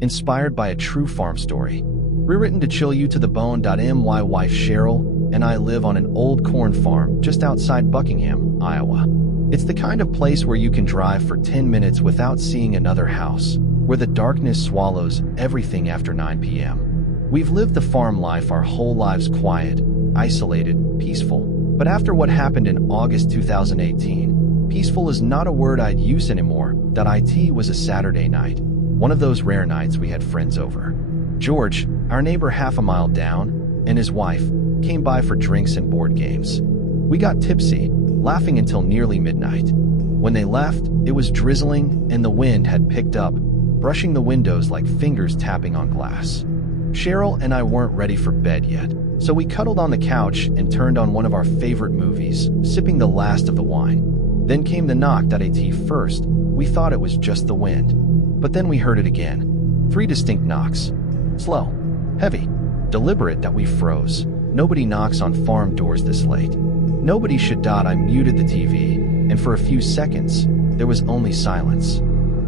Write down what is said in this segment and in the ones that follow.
inspired by a true farm story. Rewritten to chill you to the bone. My wife Cheryl and I live on an old corn farm just outside Buckingham, Iowa. It's the kind of place where you can drive for 10 minutes without seeing another house, where the darkness swallows everything after 9 p.m. We've lived the farm life our whole lives, quiet, isolated, peaceful. But after what happened in August 2018, peaceful is not a word I'd use anymore. It was a Saturday night, one of those rare nights we had friends over. George, our neighbor half a mile down, and his wife came by for drinks and board games. We got tipsy, laughing until nearly midnight. When they left, it was drizzling and the wind had picked up, brushing the windows like fingers tapping on glass. Cheryl and I weren't ready for bed yet, so we cuddled on the couch and turned on one of our favorite movies, sipping the last of the wine. Then came the knock. First, we thought it was just the wind. But then we heard it again. 3 distinct knocks. Slow, heavy, deliberate. We froze. Nobody knocks on farm doors this late. Nobody should. I muted the TV, and for a few seconds, there was only silence.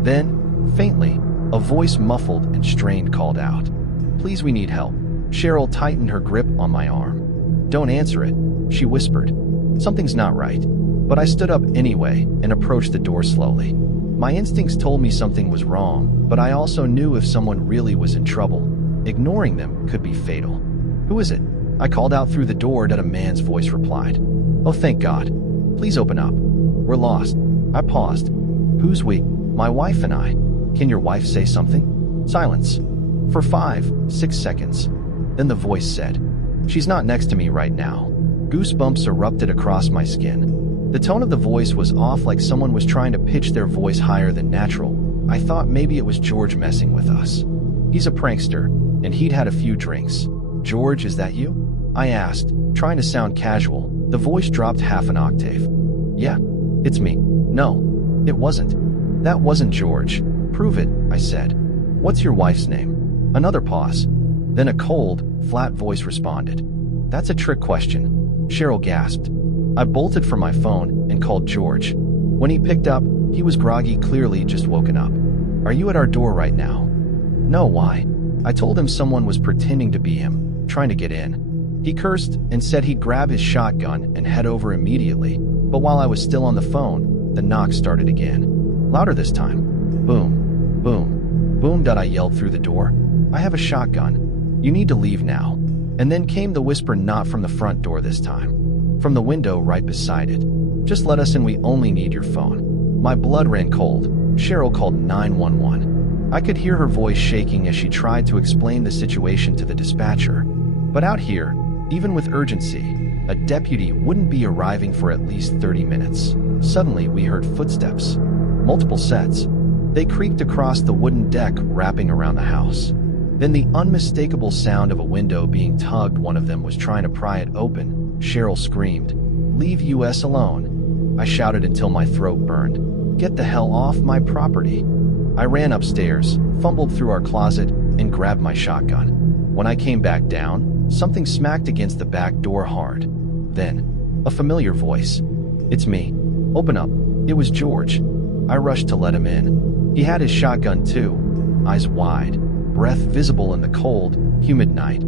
Then, faintly, a voice muffled and strained called out, "Please, we need help." Cheryl tightened her grip on my arm. "Don't answer it," she whispered. "Something's not right." But I stood up anyway and approached the door slowly. My instincts told me something was wrong, but I also knew if someone really was in trouble, ignoring them could be fatal. "Who is it?" I called out through the door. A man's voice replied, "Oh, thank God. Please open up. We're lost." I paused. "Who's we?" "My wife and I." "Can your wife say something?" Silence. For 5, 6 seconds. Then the voice said, "She's not next to me right now." Goosebumps erupted across my skin. The tone of the voice was off, like someone was trying to pitch their voice higher than natural. I thought maybe it was George messing with us. He's a prankster, and he'd had a few drinks. "George, is that you?" I asked, trying to sound casual. The voice dropped half an octave. "Yeah, it's me." "No, it wasn't. That wasn't George." "Prove it," I said. "What's your wife's name?" Another pause. Then a cold, flat voice responded. "That's a trick question," Cheryl gasped. I bolted for my phone and called George. When he picked up, he was groggy, clearly just woken up. "Are you at our door right now?" "No, why?" I told him someone was pretending to be him, trying to get in. He cursed and said he'd grab his shotgun and head over immediately, but while I was still on the phone, the knock started again. Louder this time. Boom, boom, boom. I yelled through the door. "I have a shotgun. You need to leave now." And then came the whisper, not from the front door this time. From the window right beside it. "Just let us in, we only need your phone." My blood ran cold. Cheryl called 911. I could hear her voice shaking as she tried to explain the situation to the dispatcher. But out here, even with urgency, a deputy wouldn't be arriving for at least 30 minutes. Suddenly, we heard footsteps. Multiple sets. They creaked across the wooden deck, wrapping around the house. Then the unmistakable sound of a window being tugged. One of them was trying to pry it open. Cheryl screamed, "Leave us alone." I shouted until my throat burned, "Get the hell off my property." I ran upstairs, fumbled through our closet, and grabbed my shotgun. When I came back down, something smacked against the back door hard. Then, a familiar voice. "It's me. Open up." It was George. I rushed to let him in. He had his shotgun too, eyes wide, breath visible in the cold, humid night.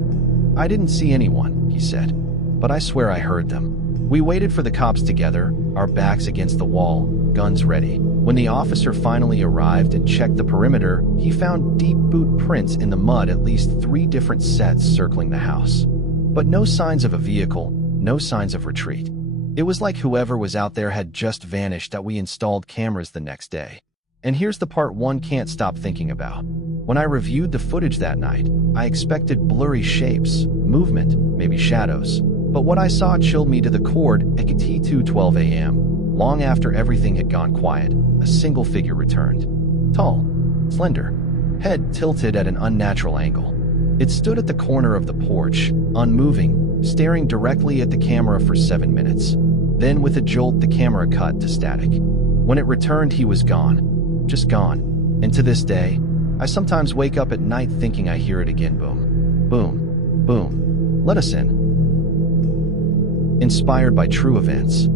"I didn't see anyone," he said, "but I swear I heard them." We waited for the cops together, our backs against the wall, guns ready. When the officer finally arrived and checked the perimeter, he found deep boot prints in the mud, at least 3 different sets circling the house. But no signs of a vehicle, no signs of retreat. It was like whoever was out there had just vanished. We installed cameras the next day. And here's the part one can't stop thinking about. When I reviewed the footage that night, I expected blurry shapes, movement, maybe shadows. But what I saw chilled me to the core. At 2:12 a.m., long after everything had gone quiet, a single figure returned. Tall, slender, head tilted at an unnatural angle. It stood at the corner of the porch, unmoving, staring directly at the camera for 7 minutes. Then with a jolt, the camera cut to static. When it returned, he was gone. Just gone. And to this day, I sometimes wake up at night thinking I hear it again. Boom, boom, boom. Let us in. Inspired by true events.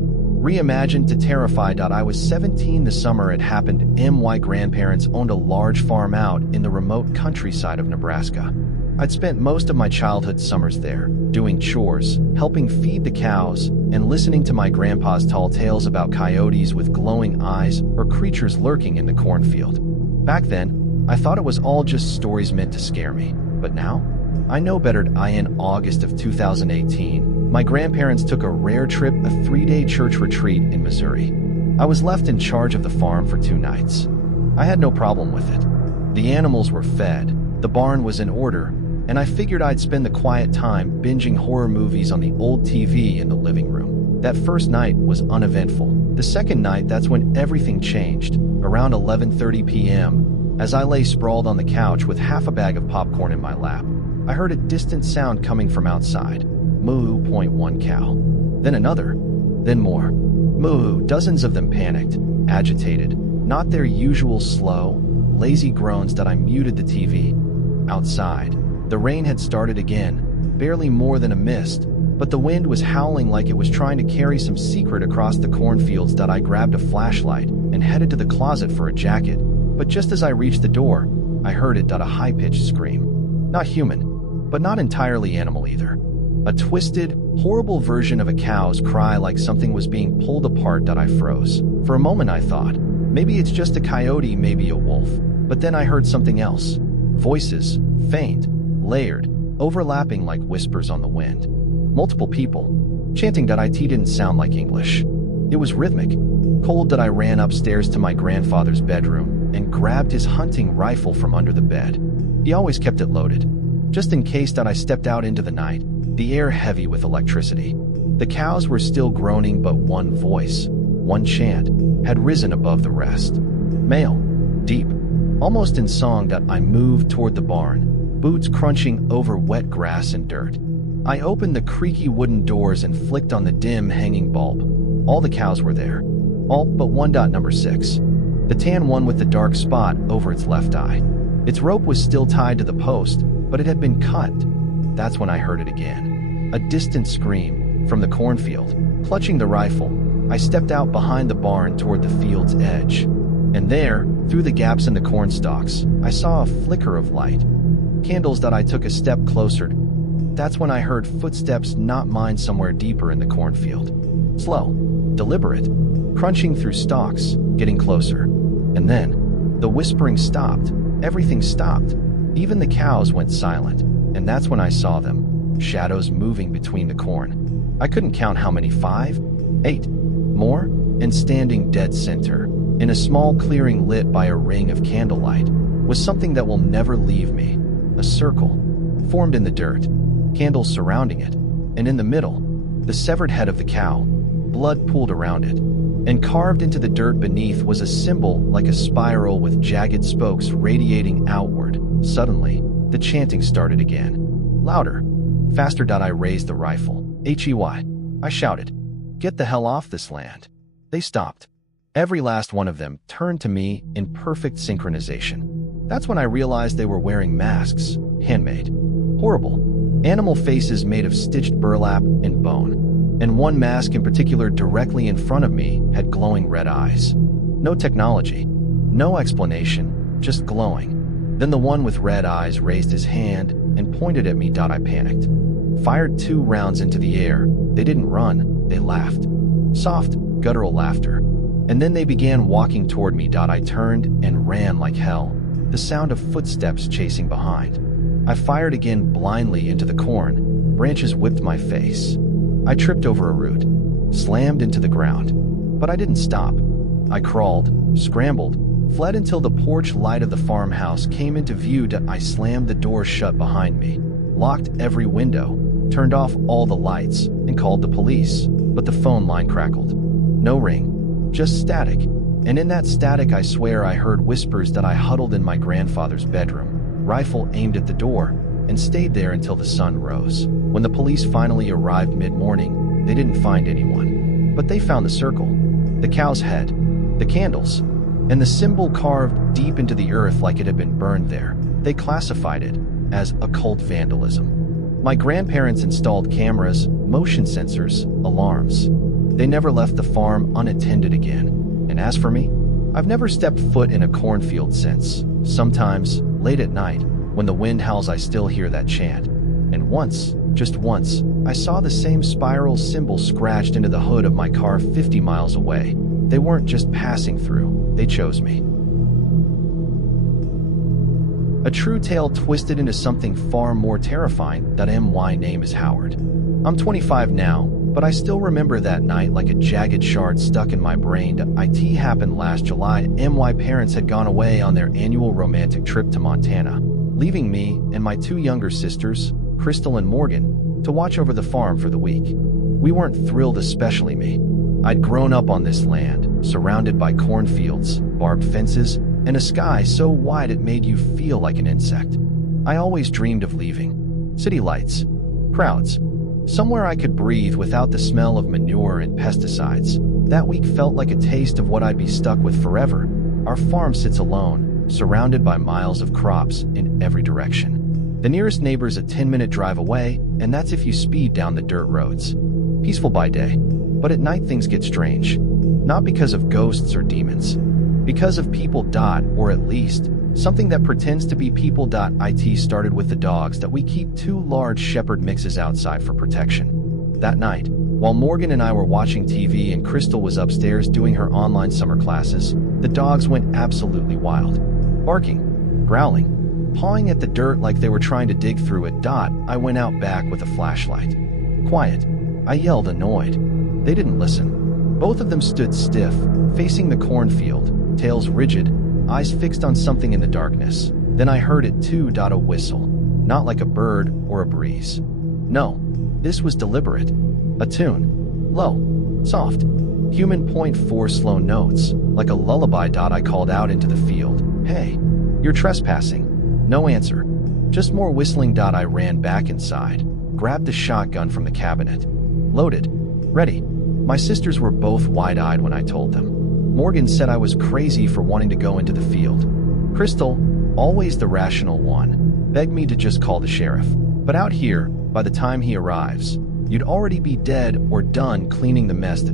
Reimagined to terrify. I was 17 the summer it happened. My grandparents owned a large farm out in the remote countryside of Nebraska. I'd spent most of my childhood summers there, doing chores, helping feed the cows, and listening to my grandpa's tall tales about coyotes with glowing eyes or creatures lurking in the cornfield. Back then, I thought it was all just stories meant to scare me, but now, I know better. In August of 2018, my grandparents took a rare trip, a 3-day church retreat in Missouri. I was left in charge of the farm for 2 nights. I had no problem with it. The animals were fed, the barn was in order, and I figured I'd spend the quiet time binging horror movies on the old TV in the living room. That first night was uneventful. The second night, that's when everything changed. Around 11:30 p.m., as I lay sprawled on the couch with half a bag of popcorn in my lap, I heard a distant sound coming from outside. Moo, point one cow. Then another. Then more. Moo, dozens of them panicked, agitated, not their usual slow, lazy groans. I muted the TV. Outside, the rain had started again, barely more than a mist, but the wind was howling like it was trying to carry some secret across the cornfields. I grabbed a flashlight and headed to the closet for a jacket, but just as I reached the door, I heard it. A high-pitched scream. Not human, but not entirely animal either. A twisted, horrible version of a cow's cry, like something was being pulled apart. I froze. For a moment I thought, maybe it's just a coyote, maybe a wolf. But then I heard something else. Voices, faint, layered, overlapping like whispers on the wind. Multiple people, chanting. It didn't sound like English. It was rhythmic. Cold. I ran upstairs to my grandfather's bedroom and grabbed his hunting rifle from under the bed. He always kept it loaded, just in case. I stepped out into the night, the air heavy with electricity. The cows were still groaning, but one voice, one chant, had risen above the rest. Male, deep, almost in song. I moved toward the barn, boots crunching over wet grass and dirt. I opened the creaky wooden doors and flicked on the dim hanging bulb. All the cows were there. All but one. Number 6. The tan one with the dark spot over its left eye. Its rope was still tied to the post, but it had been cut. That's when I heard it again. A distant scream from the cornfield. Clutching the rifle, I stepped out behind the barn toward the field's edge. And there, through the gaps in the corn stalks, I saw a flicker of light. Candles. I took a step closer. That's when I heard footsteps, not mine, somewhere deeper in the cornfield. Slow, deliberate, crunching through stalks, getting closer. And then, the whispering stopped. Everything stopped. Even the cows went silent. And that's when I saw them, shadows moving between the corn. I couldn't count how many, 5, 8, more, and standing dead center, in a small clearing lit by a ring of candlelight, was something that will never leave me. A circle, formed in the dirt, candles surrounding it, and in the middle, the severed head of the cow, blood pooled around it. And carved into the dirt beneath was a symbol like a spiral with jagged spokes radiating outward. Suddenly, the chanting started again. Louder. Faster. I raised the rifle. Hey! I shouted. Get the hell off this land. They stopped. Every last one of them turned to me in perfect synchronization. That's when I realized they were wearing masks, handmade. Horrible. Animal faces made of stitched burlap and bone. And one mask in particular directly in front of me had glowing red eyes. No technology, no explanation, just glowing. Then the one with red eyes raised his hand and pointed at me. I panicked. Fired 2 rounds into the air. They didn't run, they laughed. Soft, guttural laughter. And then they began walking toward me. I turned and ran like hell, the sound of footsteps chasing behind. I fired again blindly into the corn. Branches whipped my face. I tripped over a root, slammed into the ground. But I didn't stop. I crawled, scrambled, fled until the porch light of the farmhouse came into view. I slammed the door shut behind me, locked every window, turned off all the lights, and called the police. But the phone line crackled. No ring, just static. And in that static, I swear I heard whispers. I huddled in my grandfather's bedroom, rifle aimed at the door, and stayed there until the sun rose. When the police finally arrived mid-morning, they didn't find anyone. But they found the circle, the cow's head, the candles, and the symbol carved deep into the earth like it had been burned there. They classified it as occult vandalism. My grandparents installed cameras, motion sensors, alarms. They never left the farm unattended again. And as for me, I've never stepped foot in a cornfield since. Sometimes, late at night, when the wind howls, I still hear that chant. And once, just once, I saw the same spiral symbol scratched into the hood of my car 50 miles away. They weren't just passing through, they chose me. A true tale twisted into something far more terrifying. That MY name is Howard. I'm 25 now, but I still remember that night like a jagged shard stuck in my brain. It happened last July. My parents had gone away on their annual romantic trip to Montana, leaving me and my two younger sisters, Crystal and Morgan, to watch over the farm for the week. We weren't thrilled, especially me. I'd grown up on this land, surrounded by cornfields, barbed fences, and a sky so wide it made you feel like an insect. I always dreamed of leaving. City lights, crowds, somewhere I could breathe without the smell of manure and pesticides. That week felt like a taste of what I'd be stuck with forever. Our farm sits alone, surrounded by miles of crops in every direction. The nearest neighbor's a 10-minute drive away, and that's if you speed down the dirt roads. Peaceful by day, but at night things get strange. Not because of ghosts or demons, because of people. Or at least, something that pretends to be people. It started with the dogs that we keep, two large shepherd mixes outside for protection. That night, while Morgan and I were watching TV and Crystal was upstairs doing her online summer classes, the dogs went absolutely wild. Barking, growling, pawing at the dirt like they were trying to dig through it. I went out back with a flashlight. Quiet, I yelled, annoyed. They didn't listen. Both of them stood stiff, facing the cornfield, tails rigid, eyes fixed on something in the darkness. Then I heard it too. A whistle. Not like a bird or a breeze. No, this was deliberate. A tune. Low, soft, human. 0.4 slow notes, like a lullaby. I called out into the field. Hey, you're trespassing. No answer. Just more whistling. I ran back inside, grabbed the shotgun from the cabinet. Loaded. Ready. My sisters were both wide-eyed when I told them. Morgan said I was crazy for wanting to go into the field. Crystal, always the rational one, begged me to just call the sheriff. But out here, by the time he arrives, you'd already be dead or done cleaning the mess.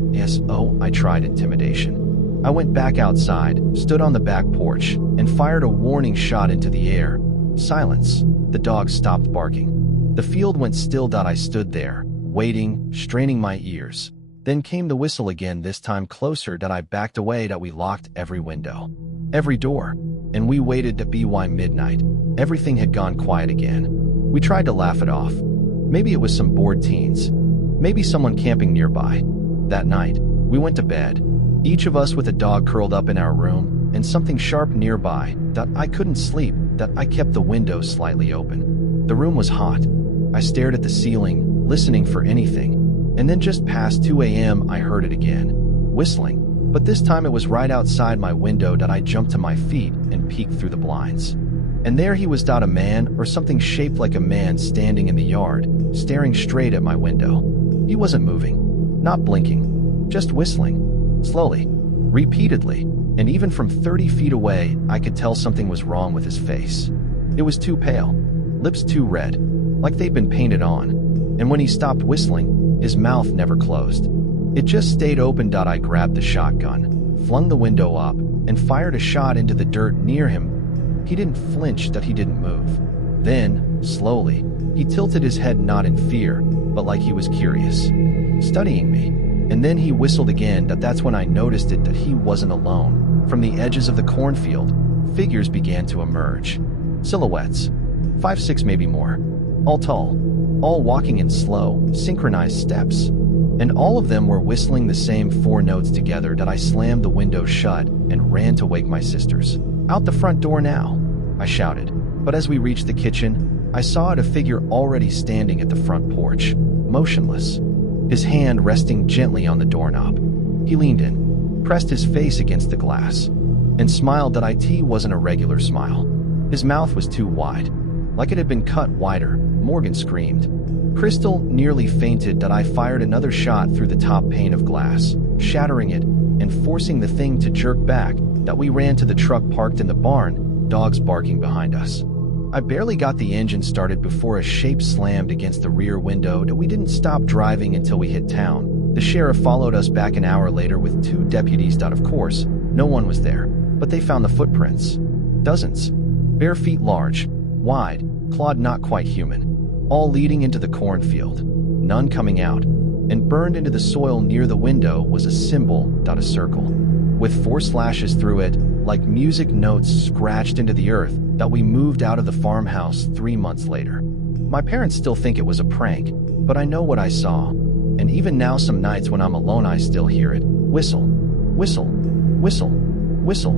I tried intimidation. I went back outside, stood on the back porch, and fired a warning shot into the air. Silence. The dogs stopped barking. The field went still. I stood there, waiting, straining my ears. Then came the whistle again, this time closer. I backed away. We locked every window, every door, and we waited to by midnight. Everything had gone quiet again. We tried to laugh it off. Maybe it was some bored teens. Maybe someone camping nearby. That night, we went to bed, each of us with a dog curled up in our room, and something sharp nearby. I couldn't sleep. I kept the windows slightly open. The room was hot. I stared at the ceiling, listening for anything. And then just past 2 a.m. I heard it again. Whistling. But this time it was right outside my window. I jumped to my feet and peeked through the blinds. And there he was. A man, or something shaped like a man, standing in the yard, staring straight at my window. He wasn't moving, not blinking, just whistling. Slowly. Repeatedly. And even from 30 feet away, I could tell something was wrong with his face. It was too pale. Lips too red. Like they'd been painted on. And when he stopped whistling, his mouth never closed. It just stayed open. I grabbed the shotgun, flung the window up, and fired a shot into the dirt near him. He didn't flinch. He didn't move. Then, slowly, he tilted his head, not in fear, but like he was curious, studying me. And then he whistled again. That's when I noticed it, that he wasn't alone. From the edges of the cornfield, figures began to emerge. Silhouettes. 5, 6, maybe more. All tall. All walking in slow, synchronized steps. And all of them were whistling the same 4 notes together. I slammed the window shut and ran to wake my sisters. Out the front door now, I shouted. But as we reached the kitchen, I saw a figure already standing at the front porch, motionless, his hand resting gently on the doorknob. He leaned in, pressed his face against the glass, and smiled. It wasn't a regular smile. His mouth was too wide, like it had been cut wider. Morgan screamed. Crystal nearly fainted. I fired another shot through the top pane of glass, shattering it and forcing the thing to jerk back. We ran to the truck parked in the barn, dogs barking behind us. I barely got the engine started before a shape slammed against the rear window. We didn't stop driving until we hit town. The sheriff followed us back an hour later with 2 deputies. Of course, no one was there, but they found the footprints. Dozens. Bare feet, large, wide, clawed, not quite human. All leading into the cornfield. None coming out. And burned into the soil near the window was a symbol. A circle. With 4 slashes through it, like music notes scratched into the earth. We moved out of the farmhouse 3 months later. My parents still think it was a prank, but I know what I saw. And even now, some nights when I'm alone, I still hear it. Whistle, whistle, whistle, whistle.